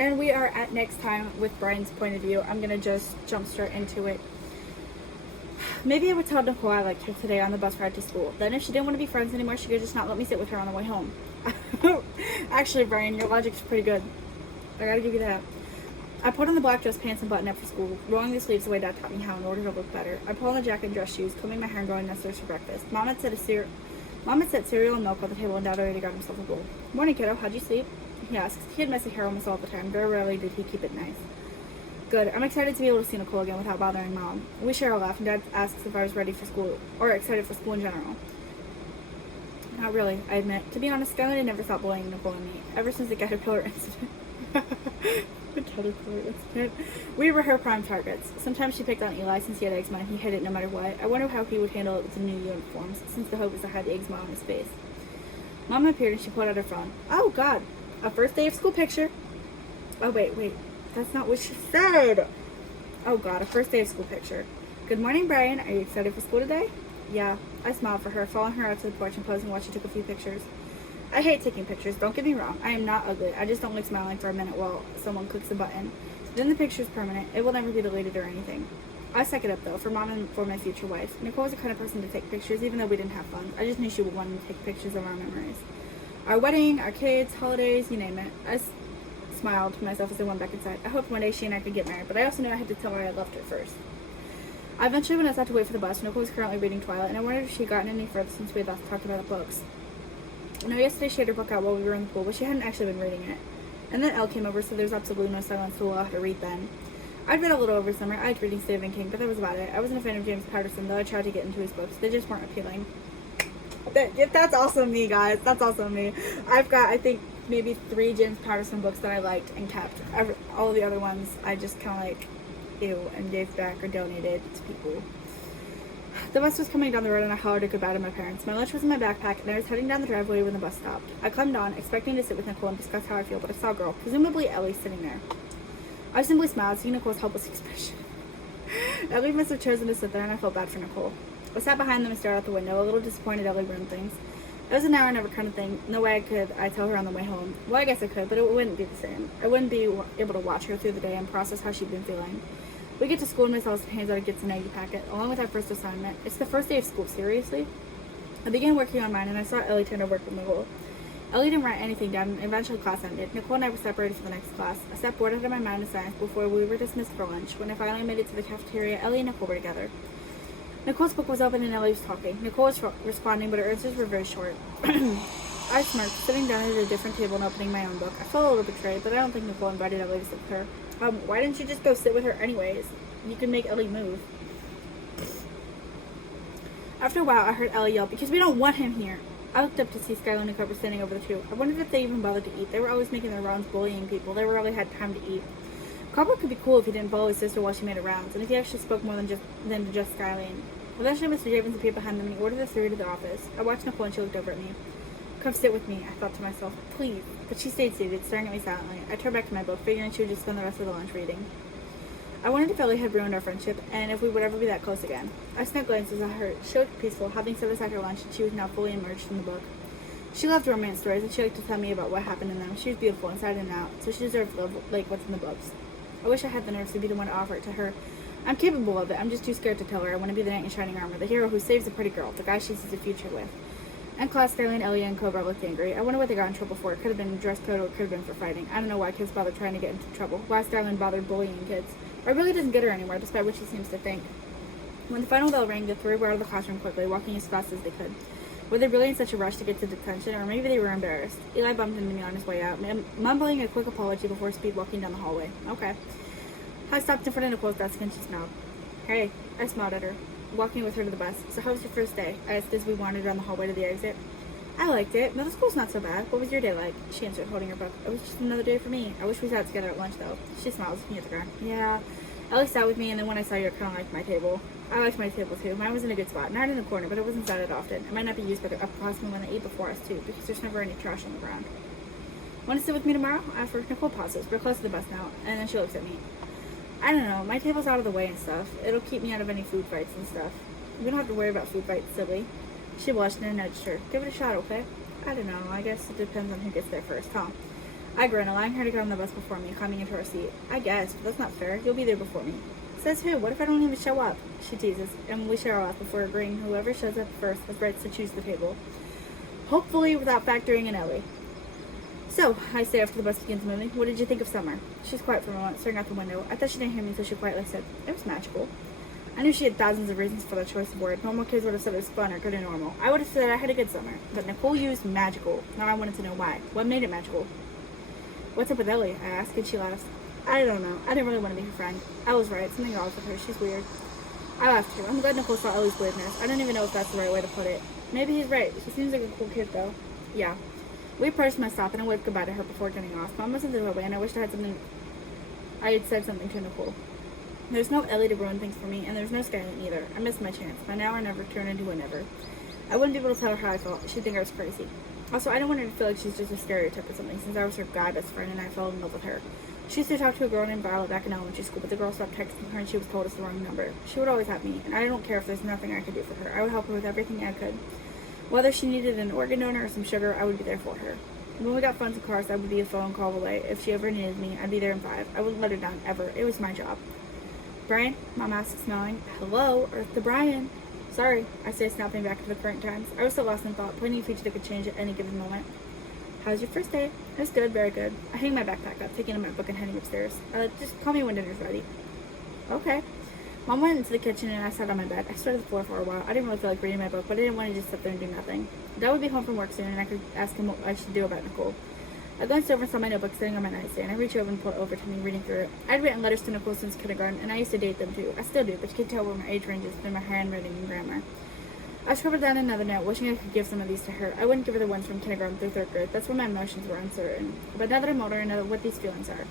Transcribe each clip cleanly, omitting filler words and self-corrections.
And we are at next time with Bryan's point of view. I'm gonna just jump straight into it. Maybe I would tell Nicole I liked her today on the bus ride to school. Then if she didn't want to be friends anymore, she could just not let me sit with her on the way home. Actually, Bryan, your logic's pretty good. I gotta give you that. I put on the black dress pants and button up for school, rolling the sleeves the way Dad taught me how in order to look better. I put on the jacket and dress shoes, combing my hair and going downstairs for breakfast. Mom had set cereal and milk on the table, and Dad already got himself a bowl. Morning, kiddo. How'd you sleep? He asks. He had messy hair almost all the time. Very rarely did he keep it nice. Good. I'm excited to be able to see Nicole again without bothering Mom. We share a laugh, and Dad asks if I was ready for school, or excited for school in general. Not really, I admit. To be honest, Skylar had never stopped bullying Nicole and me, ever since the caterpillar incident. The caterpillar incident. We were her prime targets. Sometimes she picked on Eli since he had eczema and he hid it no matter what. I wonder how he would handle it with the new uniforms, since the hope was to hide the eczema on his face. Mom appeared and she pulled out her phone. Oh, God. A first day of school picture. Oh, wait. That's not what she said. Oh, God. A first day of school picture. Good morning, Bryan. Are you excited for school today? Yeah. I smiled for her, following her out to the porch and posing while she took a few pictures. I hate taking pictures, don't get me wrong. I am not ugly. I just don't like smiling for a minute while someone clicks a button. Then the picture's permanent. It will never be deleted or anything. I suck it up, though, for Mom and for my future wife. Nicole was the kind of person to take pictures, even though we didn't have fun. I just knew she would want to take pictures of our memories. Our wedding, our kids, holidays, you name it. I smiled to myself as I went back inside. I hoped one day she and I could get married, but I also knew I had to tell her I loved her first. I eventually went outside to wait for the bus. Nicole was currently reading Twilight, and I wondered if she had gotten any further since we had last talked about the books. I know yesterday she had her book out while we were in the pool, but she hadn't actually been reading it. And then Elle came over, so there's absolutely no silence to allow her to read then. I'd read a little over summer. I liked reading Stephen King, but that was about it. I wasn't a fan of James Patterson, though I tried to get into his books. They just weren't appealing. That's also me, guys. That's also me. I've got, I think, maybe 3 James Patterson books that I liked and kept. All of the other ones I just kind of like, ew, and gave back or donated to people. The bus was coming down the road and I hollered a goodbye to my parents. My lunch was in my backpack and I was heading down the driveway when the bus stopped. I climbed on, expecting to sit with Nicole and discuss how I feel, but I saw a girl, presumably Ellie, sitting there. I simply smiled, seeing Nicole's helpless expression. Ellie must have chosen to sit there and I felt bad for Nicole. I sat behind them and stared out the window, a little disappointed Ellie ruined things. It was an hour never kind of thing. No way I tell her on the way home. Well, I guess I could, but it wouldn't be the same. I wouldn't be able to watch her through the day and process how she'd been feeling. We get to school and Miss Ellis hands out a Gets an Eggy packet, along with our first assignment. It's the first day of school, seriously? I began working on mine and I saw Ellie turn to work with Nicole. Ellie didn't write anything down and eventually class ended. Nicole and I were separated for the next class. I sat bored out of my mind in science before we were dismissed for lunch. When I finally made it to the cafeteria, Ellie and Nicole were together. Nicole's book was open and Ellie was talking. Nicole was responding, but her answers were very short. I smirked, sitting down at a different table and opening my own book. I felt a little betrayed, but I don't think Nicole invited Ellie to sit with her. Why didn't you just go sit with her anyways? You could make Ellie move. After a while, I heard Ellie yell, because we don't want him here. I looked up to see Skylar and Nicole were standing over the two. I wondered if they even bothered to eat. They were always making their rounds bullying people. They rarely had time to eat. Copper could be cool if he didn't follow his sister while she made her rounds, and if he actually spoke more than to just Skyline. Eventually, Mr. Javins appeared behind them and he ordered the 3 to the office. I watched Nicole and she looked over at me. Come sit with me, I thought to myself. Please. But she stayed seated, staring at me silently. I turned back to my book, figuring she would just spend the rest of the lunch reading. I wondered if Ellie had ruined our friendship, and if we would ever be that close again. I snuck glances at her. She looked peaceful, having set aside her lunch, and she was now fully immersed in the book. She loved romance stories, and she liked to tell me about what happened in them. She was beautiful inside and out, so she deserved love like what's in the books. I wish I had the nerve to be the one to offer it to her. I'm capable of it. I'm just too scared to tell her. I want to be the knight in shining armor, the hero who saves a pretty girl, the guy she sees a future with. In class, Skyline, Ellie, and Cobra looked angry. I wonder what they got in trouble for. It could have been dress code or it could have been for fighting. I don't know why kids bother trying to get into trouble. Why Skyline bothered bullying kids. Or it really doesn't get her anywhere, despite what she seems to think. When the final bell rang, the 3 were out of the classroom quickly, walking as fast as they could. Were they really in such a rush to get to detention, or maybe they were embarrassed? Eli bumped into me on his way out, mumbling a quick apology before speed walking down the hallway. Okay. I stopped in front of Nicole's desk and she smiled. Hey, I smiled at her, walking with her to the bus. So how was your first day? I asked as we wandered down the hallway to the exit. I liked it. Middle school's not so bad. What was your day like? She answered, holding her book. It was just another day for me. I wish we sat together at lunch, though. She smiled, looking at the ground. Yeah. Ellie sat with me, and then when I saw you, I kind of liked my table. I liked my table, too. Mine was in a good spot. Not in the corner, but it wasn't sat at often. It might not be used by the upperclassmen when they eat before us, too, because there's never any trash on the ground. Want to sit with me tomorrow? I offered. Nicole pauses. We're close to the bus now, and then she looks at me. I don't know. My table's out of the way and stuff. It'll keep me out of any food fights and stuff. We don't have to worry about food fights, silly. She blushed and I nudged her. Give it a shot, okay? I don't know. I guess it depends on who gets there first, huh? I grin, allowing her to get on the bus before me, climbing into her seat. I guess, but that's not fair. You'll be there before me. Says who? What if I don't even show up? She teases, and we show off before agreeing whoever shows up first has rights to choose the table. Hopefully without factoring in Ellie. So, I say after the bus begins moving, what did you think of summer? She's quiet for a moment, staring out the window. I thought she didn't hear me, so she quietly said, it was magical. I knew she had thousands of reasons for that choice of word. Normal kids would have said it was fun or good and normal. I would have said I had a good summer. But Nicole used magical. Now I wanted to know why. What made it magical? What's up with Ellie? I asked, and she laughs. I don't know. I didn't really want to be her friend. I was right. Something wrong with her. She's weird. I laughed too. I'm glad Nicole saw Ellie's weirdness. I don't even know if that's the right way to put it. Maybe he's right. She seems like a cool kid, though. Yeah. We approached my stop, and I waved goodbye to her before getting off. Mom wasn't in the way, and I wished I had said something to Nicole. There's no Ellie to ruin things for me, and there's no Skyline either. I missed my chance. My now or never turned into a never. I wouldn't be able to tell her how I felt. She'd think I was crazy. Also, I don't want her to feel like she's just a stereotype or something, since I was her guy best friend and I fell in love with her. She used to talk to a girl named Violet back in elementary school, but the girl stopped texting her and she was told it's the wrong number. She would always have me, and I don't care if there's nothing I could do for her. I would help her with everything I could. Whether she needed an organ donor or some sugar, I would be there for her. When we got phones and cars, I would be a phone call away. If she ever needed me, I'd be there in 5. I wouldn't let her down, ever. It was my job. Bryan? Mom asks, smiling. Hello, Earth to Bryan. Sorry, I say, snapping back to the current times. I was so lost in thought, plenty of features that could change at any given moment. How's your first day? It was good, very good. I hang my backpack up, taking in my book and heading upstairs. Just call me when dinner's ready. Okay. Mom went into the kitchen and I sat on my bed. I stared at the floor for a while. I didn't really feel like reading my book, but I didn't want to just sit there and do nothing. Dad would be home from work soon and I could ask him what I should do about Nicole. I glanced over and saw my notebook sitting on my nightstand. I reached over and pulled it over to me, reading through it. I'd written letters to Nicole since kindergarten, and I used to date them too. I still do, but you can tell where my age range is through my handwriting and grammar. I scribbled down another note, wishing I could give some of these to her. I wouldn't give her the ones from kindergarten through 3rd grade. That's when my emotions were uncertain. But now that I'm older, I know what these feelings are.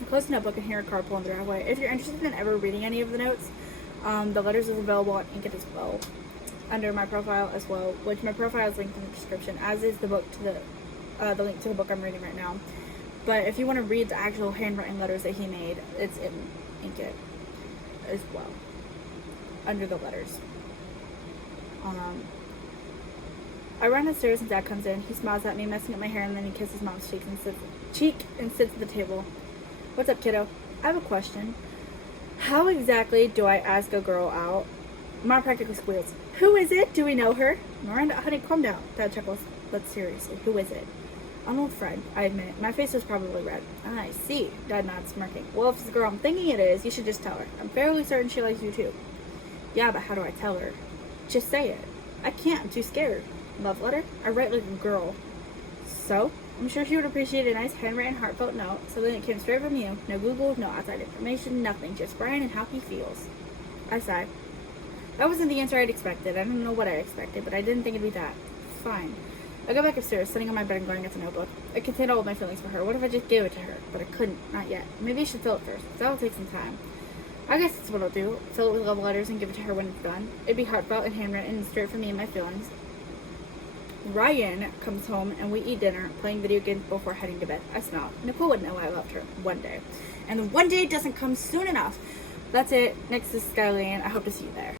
I closed the notebook and hear a car pull in the driveway. If you're interested in ever reading any of the notes, the letters is available on Inket as well, under my profile as well, which my profile is linked in the description, as is the book to the link to the book I'm reading right now. But if you want to read the actual handwritten letters that he made, it's in Inket as well, under the letters. I run upstairs and Dad comes in. He smiles at me, messing up my hair, and then he kisses Mom's cheek and sits at the table. What's up, kiddo? I have a question. How exactly do I ask a girl out? Mom practically squeals. Who is it? Do we know her? Miranda, honey, calm down. Dad chuckles. But seriously, who is it? An old friend, I admit. My face was probably red. I see. Dad nods, smirking. Well, if it's the girl I'm thinking it is, you should just tell her. I'm fairly certain she likes you too. Yeah, but how do I tell her? Just say it. I can't. I'm too scared. Love letter? I write like a girl. So? I'm sure she would appreciate a nice handwritten, heartfelt note, so then it came straight from you. No Google, no outside information, nothing. Just Bryan and how he feels. I sighed. That wasn't the answer I'd expected. I don't know what I expected, but I didn't think it'd be that. Fine. I go back upstairs, sitting on my bed and glaring at the notebook. It contained all of my feelings for her. What if I just gave it to her? But I couldn't. Not yet. Maybe I should fill it first. That'll take some time. I guess that's what I'll do. Fill it with love letters and give it to her when it's done. It'd be heartfelt and handwritten and straight from me and my feelings. Ryan comes home and we eat dinner, playing video games before heading to bed. I smile. Nicole would know I loved her one day. And the one day doesn't come soon enough. That's it. Next is Skyline. I hope to see you there.